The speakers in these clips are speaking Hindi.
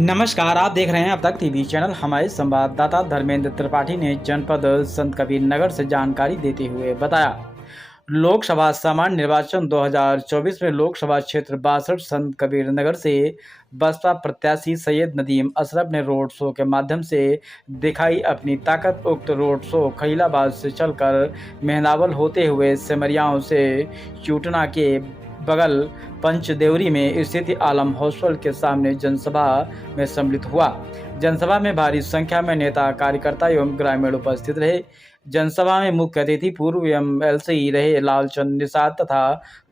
नमस्कार, आप देख रहे हैं अब तक टीवी चैनल। हमारे संवाददाता धर्मेंद्र त्रिपाठी ने जनपद संत कबीर नगर से जानकारी देते हुए बताया, लोकसभा सामान्य निर्वाचन 2024 में लोकसभा क्षेत्र 62 संत कबीर नगर से बसपा प्रत्याशी सैयद नदीम अशरफ ने रोड शो के माध्यम से दिखाई अपनी ताकत। उक्त रोड शो खलीलाबाद से चलकर मेहनावल होते हुए सिमरियाओं से चूटना के बगल पंचदेवरी में स्थित आलम हॉस्पिटल के सामने जनसभा में सम्मिलित हुआ। जनसभा में भारी संख्या में नेता, कार्यकर्ता एवं ग्रामीण उपस्थित रहे। जनसभा में मुख्य अतिथि पूर्व एमएलसी रहे लालचंद निषाद तथा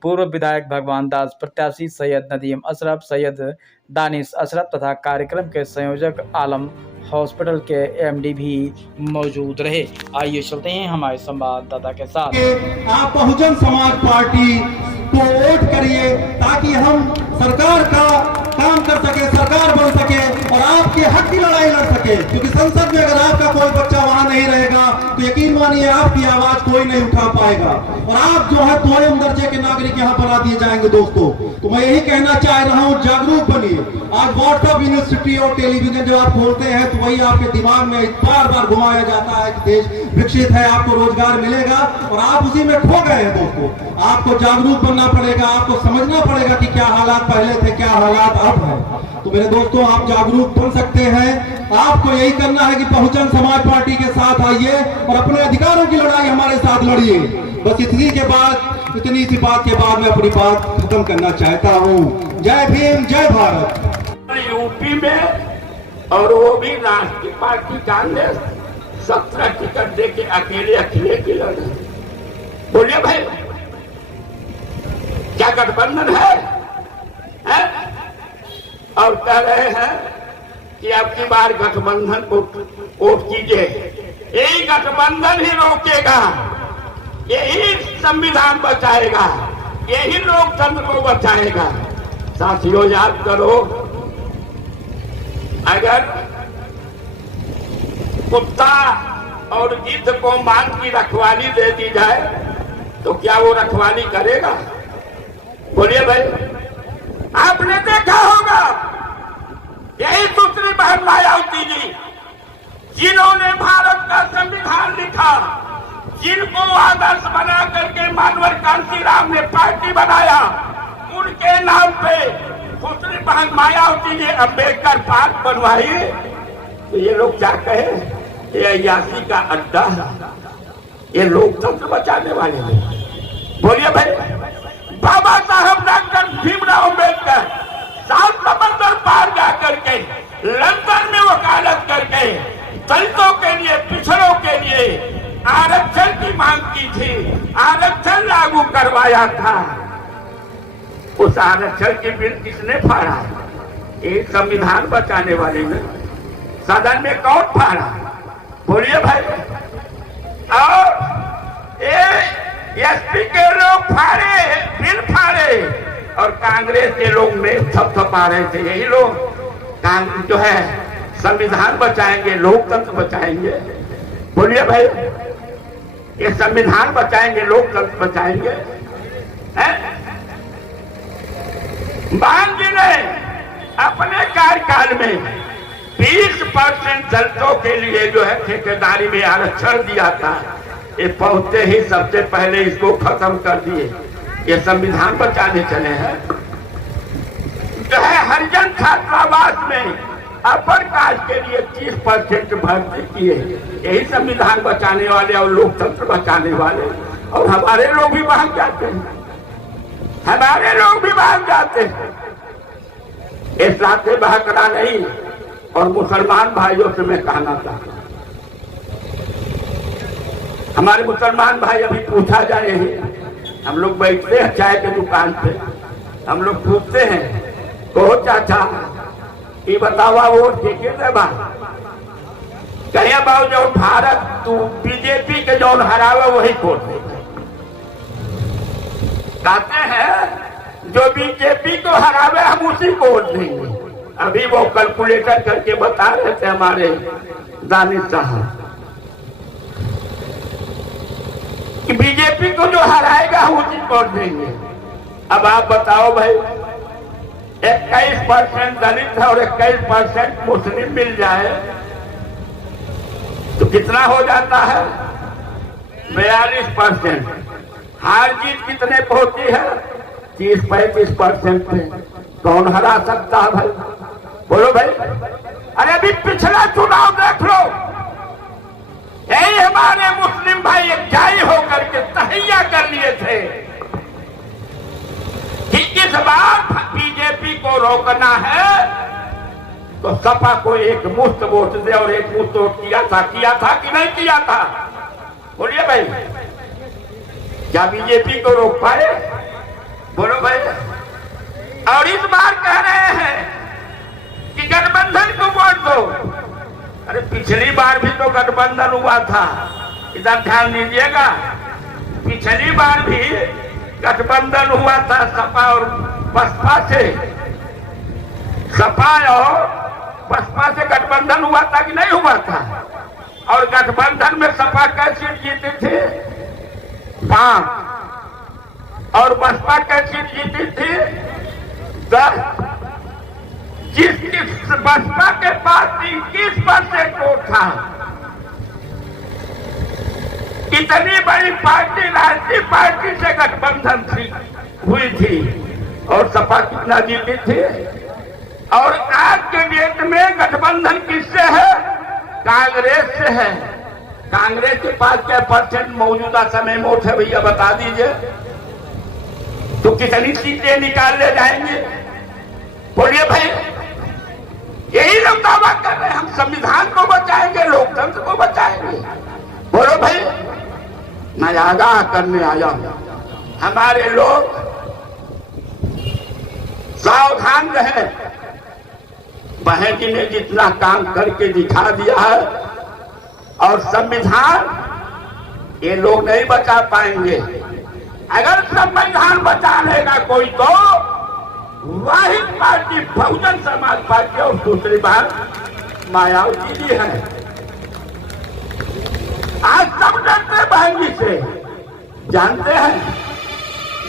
पूर्व विधायक भगवान दास, प्रत्याशी सैयद नदीम अशरफ, सैयद दानिश अशरफ तथा कार्यक्रम के संयोजक आलम हॉस्पिटल के एमडी भी मौजूद रहे। आइए चलते हैं हमारे संवाददाता के साथ। आप बहुजन समाज पार्टी को वोट करिए ताकि हम सरकार का काम कर सके, सरकार बन सके और आपके हक की लड़ाई लड़ सके। क्योंकि संसद में अगर आपका कोई बच्चा वहां नहीं रहेगा तो यकीन मानिए आपकी आवाज कोई नहीं उठा पाएगा और आप जो है दोयम दर्जे के नागरिक यहाँ बना दिए जाएंगे। दोस्तों, तो मैं यही कहना चाह रहा हूँ, जागरूक बनिए। आज व्हाट्सएप यूनिवर्सिटी और टेलीविजन जब आप खोलते हैं तो वही आपके दिमाग में बार बार घुमाया जाता है कि देश विकसित है, आपको रोजगार मिलेगा और आप उसी में खो गए हैं। दोस्तों, आपको जागरूक बनना पड़ेगा, आपको समझना पड़ेगा कि क्या हालात पहले थे, क्या हालात अब है। तो मेरे दोस्तों, आप जागरूक बन सकते हैं। आपको यही करना है कि बहुजन समाज पार्टी के साथ आइए और अपने अधिकारों की लड़ाई हमारे साथ लड़िए। बस इतनी सी बात के बाद मैं अपनी बात खत्म करना चाहता हूँ। जय भीम, जय भारत। यूपी में और वो भी राष्ट्रीय पार्टी कांग्रेस 17 टिकट दे के अकेले की लड़े। बोलिए भाई, क्या गठबंधन है? और कह रहे हैं कि अब की बार गठबंधन को वोट कीजिए। यही गठबंधन ही रोकेगा, यही संविधान बचाएगा, यही लोकतंत्र को बचाएगा। साथियों, याद करो, अगर कुत्ता और गिद्ध को मांग की रखवाली दे दी जाए तो क्या वो रखवाली करेगा? बोलिए भाई, आपने देखा होगा, यही दूसरी बहन मायावती जी, जिन्होंने भारत का संविधान लिखा, जिनको आदर्श बना करके मानवर कांशीराम ने पार्टी बनाया, उनके नाम पे दूसरी बहन मायावती ने अम्बेडकर पार्क बनवाई। तो ये लोग क्या कहे, ये अय्यासी का अड्डा है, ये लोकतंत्र बचाने वाले हैं। बोलिए भाई, बाबा साहब डॉक्टर भीमराव अम्बेडकर 7 समंदर पार जा करके लंदन में वकालत करके दलितों के लिए, पिछड़ों के लिए आरक्षण की मांग की थी, आरक्षण लागू करवाया था। उस आरक्षण की बिल किसने फाड़ा? एक संविधान बचाने वाले ने। सदन में कौन फाड़ा? बोलिए भाई। और एसपी के लोग फाड़े, बिल फाड़े और कांग्रेस के लोग में थपथपा रहे थे। यही लोग जो है संविधान बचाएंगे, लोकतंत्र बचाएंगे। बोलिए भाई, ये संविधान बचाएंगे, लोकतंत्र बचाएंगे। मान जी ने अपने कार्यकाल में 20% दलितों के लिए जो है ठेकेदारी में आरक्षण दिया था। ये पहुंचते ही सबसे पहले इसको खत्म कर दिए। ये संविधान बचाने चले हैं। जो है हरिजन छात्रावास में अपर कास्ट के लिए 30% भर्ती किए। यही संविधान बचाने वाले और लोकतंत्र बचाने वाले। और हमारे लोग भी भाग जाते हैं, हमारे लोग भी भाग जाते हैं। इस रास्ते बहकना नहीं। और मुसलमान भाइयों से मैं कहना चाहता हूं, हमारे मुसलमान भाई अभी पूछा जाए, हम लोग बैठते हैं चाय के दुकान पे, हम लोग पूछते हैं, कहो चाचा ये बतावा वोट देखे दे बा? कहे बाबू, जो भारत तू बीजेपी के जो हरावा वही वोट दे। कहते हैं जो बीजेपी को हरावे हम उसी को वोट देंगे। अभी वो कैलकुलेटर करके बता रहे थे हमारे दानिश साहब कि बीजेपी को जो हराएगा हम उसी को वोट देंगे। अब आप बताओ भाई, 21% दलित है और 21% मुस्लिम मिल जाए तो कितना हो जाता है? 42%। हार जीत कितने पे होती है? 30-35% पे। कौन हरा सकता है भाई? बोलो भाई। अरे अभी पिछला चुनाव देख लो, यही हमारे मुस्लिम भाई एकजाई होकर के तहैया कर लिए थे कि इस बार बीजेपी को रोकना है तो सपा को एक मुफ्त वोट दे, और एक मुफ्त वोट किया था कि नहीं किया था? बोलिए भाई, क्या बीजेपी को रोक पाए? बोलो भाई। और इस बार कह रहे हैं कि गठबंधन को वोट दो। अरे पिछली बार भी तो गठबंधन हुआ था, इधर ध्यान दीजिएगा। पिछली बार भी गठबंधन हुआ था सपा और बसपा से। सपा और बसपा से गठबंधन हुआ था कि नहीं हुआ था? और गठबंधन में सपा कै सीट जीती थी? 5। और बसपा कै सीट जीती थी? 10। जिस बसपा के पास 21% वोट था, इतनी बड़ी पार्टी, राष्ट्रीय पार्टी से गठबंधन हुई थी, और सपा कितना जीती थी? और आज के डेट में गठबंधन किससे है? कांग्रेस से है। कांग्रेस के पास क्या परसेंट मौजूदा समय में वोट है भैया, बता दीजिए तो कितनी सीटें निकाल ले जाएंगे? बोलिए भाई। यही लोग दावा कर रहे हैं हम संविधान को बचाएंगे, लोकतंत्र को बचाएंगे। बोलो भाई। मैं आगाह करने आया, हमारे लोग सावधान रहे। बहन जी ने जितना काम करके दिखा दिया है, और संविधान ये लोग नहीं बचा पाएंगे। अगर संविधान बचा लेगा कोई तो वाहिद पार्टी बहुजन समाज पार्टी, और दूसरी बात मायावती जी है। आज सब डरते बहन जी से। जानते हैं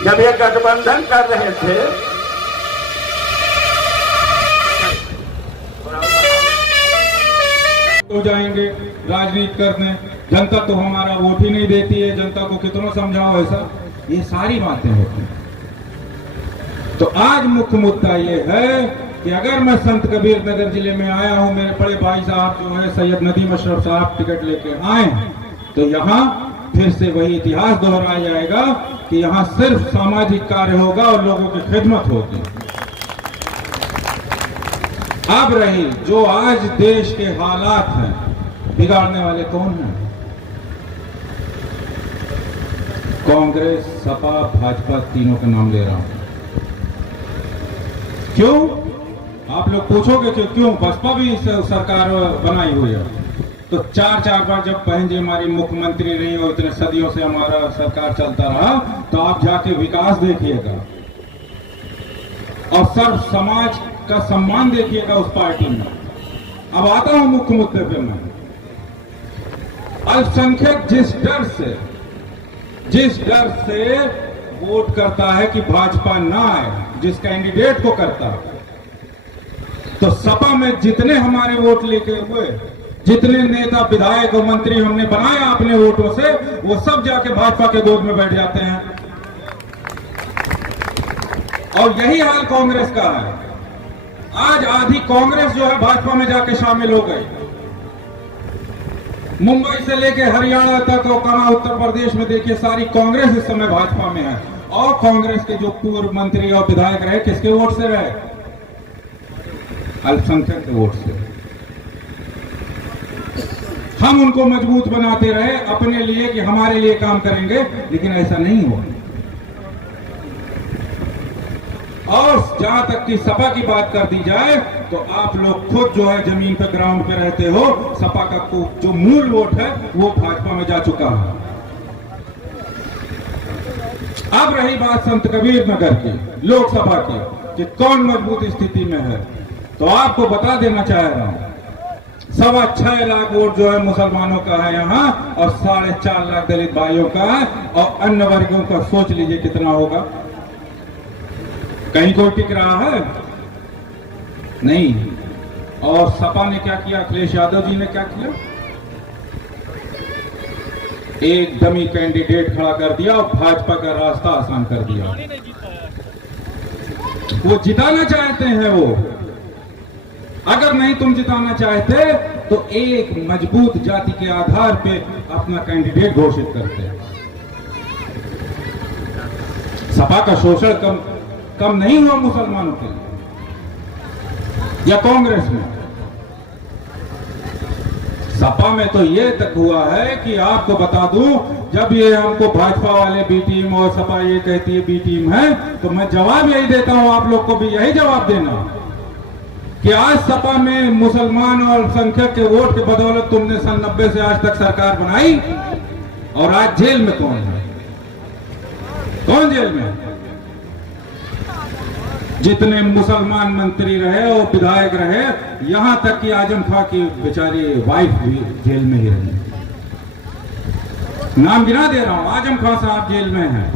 जब ये गठबंधन कर रहे थे, हो जाएंगे राजनीति करने, जनता तो हमारा वोट ही नहीं देती है, जनता को कितना समझाओ ऐसा, ये सारी बातें होती हैं। तो आज मुख्य मुद्दा ये है कि अगर मैं संत कबीर नगर जिले में आया हूं, मेरे बड़े भाई साहब जो है सैयद नदीम अशरफ साहब टिकट लेके आए, तो यहाँ फिर से वही इतिहास दोहराया जाएगा कि यहाँ सिर्फ सामाजिक कार्य होगा और लोगों की खिदमत होगी। अब रही जो आज देश के हालात हैं, बिगाड़ने वाले कौन हैं? कांग्रेस, सपा, भाजपा, तीनों के नाम ले रहा हूं। क्यों? आप लोग पूछोगे कि क्यों? बसपा भी सरकार बनाई हुई है, तो 4 बार जब बहन जी हमारी मुख्यमंत्री रही और इतने सदियों से हमारा सरकार चलता रहा, तो आप जाके विकास देखिएगा और सर्व समाज का सम्मान देखिएगा उस पार्टी में। अब आता हूं मुख्य मुद्दे पे। मैं अल्पसंख्यक जिस डर से वोट करता है कि भाजपा ना आए, जिस कैंडिडेट को करता, तो सपा में जितने हमारे वोट लेके हुए, जितने नेता, विधायक और मंत्री हमने बनाया अपने वोटों से, वो सब जाके भाजपा के गोद में बैठ जाते हैं। और यही हाल कांग्रेस का है। आज आधी कांग्रेस जो है भाजपा में जाके शामिल हो गई। मुंबई से लेके हरियाणा तक और कहां उत्तर प्रदेश में देखिए, सारी कांग्रेस इस समय भाजपा में है। और कांग्रेस के जो पूर्व मंत्री और विधायक रहे, किसके वोट से रहे? अल्पसंख्यक के वोट से। हम उनको मजबूत बनाते रहे अपने लिए कि हमारे लिए काम करेंगे, लेकिन ऐसा नहीं हुआ। और जहां तक कि सपा की बात कर दी जाए, तो आप लोग खुद जो है जमीन पे, ग्राउंड पे रहते हो। सपा का जो मूल वोट है वो भाजपा में जा चुका है। अब रही बात संत कबीर नगर की, लोकसभा की, कि कौन मजबूत स्थिति में है, तो आपको बता देना चाह रहा हूं, 6.25 लाख वोट जो है मुसलमानों का है यहाँ, और 4.5 लाख दलित भाइयों का है, और अन्य वर्गों का सोच लीजिए कितना होगा। कहीं कोई टिक रहा है? नहीं। और सपा ने क्या किया, अखिलेश यादव जी ने क्या किया, एक डमी कैंडिडेट खड़ा कर दिया और भाजपा का रास्ता आसान कर दिया। वो जिताना चाहते हैं, वो अगर नहीं तुम जिताना चाहते तो एक मजबूत जाति के आधार पे अपना कैंडिडेट घोषित करते हैं। सपा का शोषण कम नहीं हुआ मुसलमानों के लिए या कांग्रेस में। सपा में तो ये तक हुआ है कि आपको बता दूं, जब ये हमको भाजपा वाले बी टीम और सपा ये कहती है बी टीम है, तो मैं जवाब यही देता हूं, आप लोग को भी यही जवाब देना कि आज सपा में मुसलमान और अल्पसंख्यक के वोट के बदौलत तुमने सन 90 से आज तक सरकार बनाई, और आज जेल में कौन है, कौन जेल में? जितने मुसलमान मंत्री रहे और विधायक रहे, यहां तक कि आजम खां की बेचारी वाइफ भी जेल में ही रही। नाम गिना दे रहा हूं, आजम खां साहब जेल में हैं,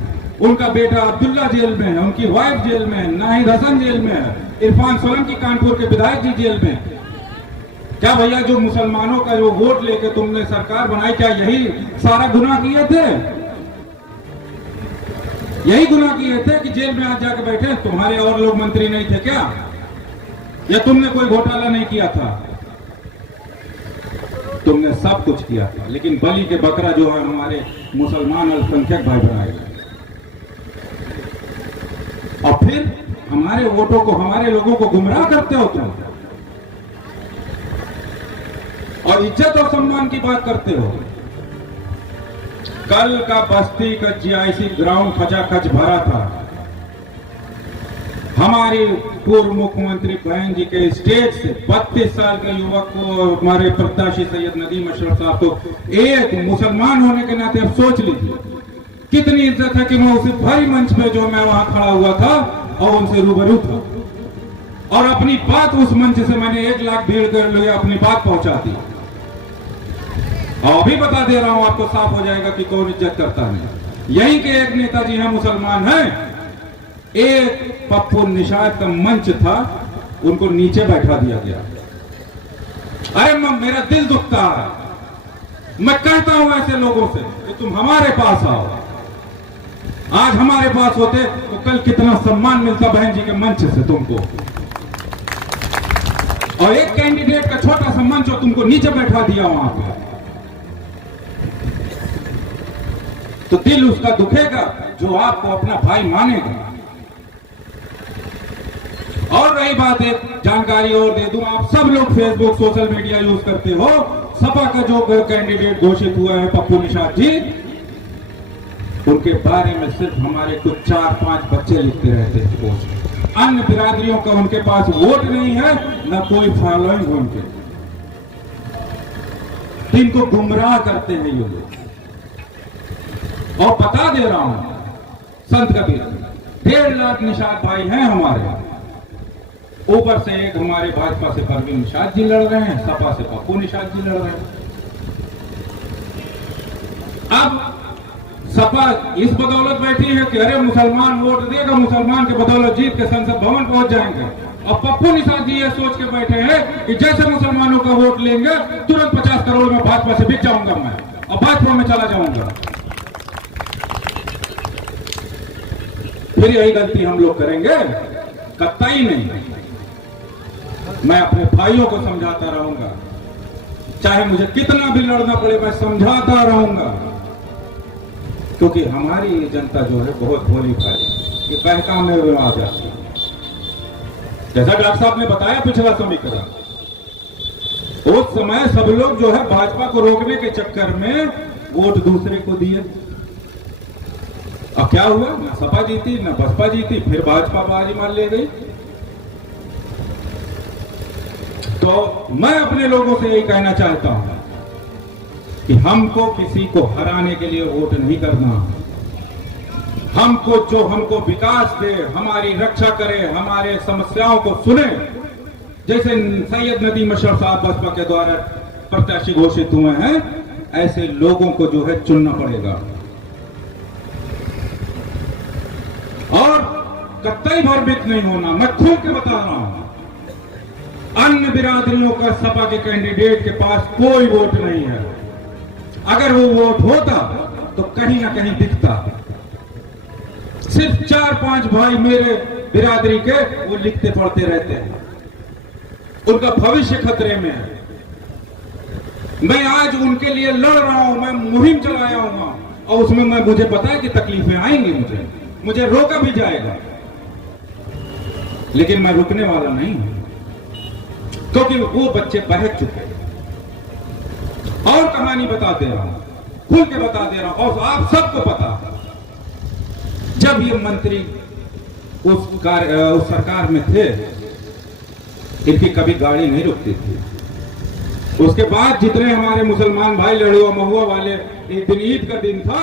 उनका बेटा अब्दुल्ला जेल में है, उनकी वाइफ जेल में है, नाहिद हसन जेल में है, इरफान सोलंकी कानपुर के विधायक जी जेल में। क्या भैया जो मुसलमानों का जो वोट लेके तुमने सरकार बनाई, क्या यही सारा गुनाह किए थे? यही गुनाह किए थे कि जेल में आज जाके बैठे? तुम्हारे और लोग मंत्री नहीं थे क्या? या तुमने कोई घोटाला नहीं किया था? तुमने सब कुछ किया था, लेकिन बलि के बकरा जो है हमारे मुसलमान अल्पसंख्यक भाई बनाए गए, और फिर हमारे वोटों को, हमारे लोगों को गुमराह करते हो तुम, और इज्जत और सम्मान की बात करते हो। कल का बस्ती का जीआईसी ग्राउंड खचाखच भरा था। हमारी पूर्व मुख्यमंत्री बहन जी के स्टेज से 32 साल के युवक को, हमारे प्रत्याशी सैयद नदीम अशरफ साहब को, एक मुसलमान होने के नाते अब सोच लीजिए कितनी इज्जत है कि मैं उसी भारी मंच पे जो मैं वहां खड़ा हुआ था और उनसे रूबरू था, और अपनी बात उस मंच से मैंने 1 लाख भीड़ कर लिए अपनी बात पहुंचा दी। और अभी बता दे रहा हूं आपको, साफ हो जाएगा कि कौन इज्जत करता है। यहीं के एक नेताजी हैं, मुसलमान हैं, एक पप्पू निषाद का मंच था, उनको नीचे बैठा दिया गया। अरे मेरा दिल दुखता है, मैं कहता हूं ऐसे लोगों से कि तुम हमारे पास आओ। आज हमारे पास होते तो कल कितना सम्मान मिलता बहन जी के मंच से तुमको, और एक कैंडिडेट का छोटा सा मंच हो, तुमको नीचे बैठा दिया वहां पर, तो दिल उसका दुखेगा जो आपको अपना भाई मानेगा। और रही बात है, जानकारी और दे दूं, आप सब लोग फेसबुक सोशल मीडिया यूज करते हो। सपा का जो कैंडिडेट घोषित हुआ है पप्पू निषाद जी, उनके बारे में सिर्फ हमारे कुछ 4-5 बच्चे लिखते रहते हैं पोस्ट। अन्य बिरादरियों का उनके पास वोट नहीं है, न कोई फॉलोइंग है उनके, इनको गुमराह करते हैं ये लोग। और बता दे रहा हूं, संत कबीर 1.5 लाख निषाद भाई हैं हमारे, ऊपर से एक हमारे भाजपा से परवीन निषाद जी लड़ रहे हैं, सपा से पप्पू निषाद जी लड़ रहे हैं। अब सपा इस बदौलत बैठी है कि अरे मुसलमान वोट देगा, मुसलमान के बदौलत जीत के संसद भवन पहुंच जाएंगे, और पप्पू निषाद जी ये सोच के बैठे हैं कि जैसे मुसलमानों का वोट लेंगे तुरंत 50 करोड़ में भाजपा से बिक जाऊंगा मैं और भाजपा में चला जाऊंगा। फिर यही गलती हम लोग करेंगे? कतई नहीं। मैं अपने भाइयों को समझाता रहूंगा, चाहे मुझे कितना भी लड़ना पड़े, मैं समझाता रहूंगा, क्योंकि हमारी जनता जो है बहुत भोली भाई, ये बहकाने में आ जाती है। जैसा डॉक्टर साहब ने बताया पिछला समीकरण, उस समय सब लोग जो है भाजपा को रोकने के चक्कर में वोट दूसरे को दिए। अब क्या हुआ, ना सपा जीती ना बसपा जीती, फिर भाजपा बाजी मार ले गई। तो मैं अपने लोगों से यही कहना चाहता हूं कि हमको किसी को हराने के लिए वोट नहीं करना। हमको जो हमको विकास दे, हमारी रक्षा करे, हमारे समस्याओं को सुने, जैसे सैयद नदीम अशरफ साहब बसपा के द्वारा प्रत्याशी घोषित हुए हैं, ऐसे लोगों को जो है चुनना पड़ेगा। और कतई भयभीत नहीं होना। मैं खुल के बता रहा हूं, अन्य बिरादरियों का सपा के कैंडिडेट के पास कोई वोट नहीं है। अगर वो वोट होता तो कहीं ना कहीं दिखता। सिर्फ 4-5 भाई मेरे बिरादरी के वो लिखते पढ़ते रहते हैं, उनका भविष्य खतरे में है। मैं आज उनके लिए लड़ रहा हूं, मैं मुहिम चलाया हूं और उसमें मुझे पता है कि तकलीफें आएंगी, मुझे रोका भी जाएगा, लेकिन मैं रुकने वाला नहीं हूं, क्योंकि वो बच्चे बहक चुके हैं। और कहानी बता दे रहा हूं, खुल के बता दे रहा हूं, और आप सबको पता, जब ये मंत्री उस सरकार में थे, इनकी कभी गाड़ी नहीं रुकती थी। उसके बाद जितने हमारे मुसलमान भाई लड़ुआ महुआ वाले, एक दिन ईद का दिन था,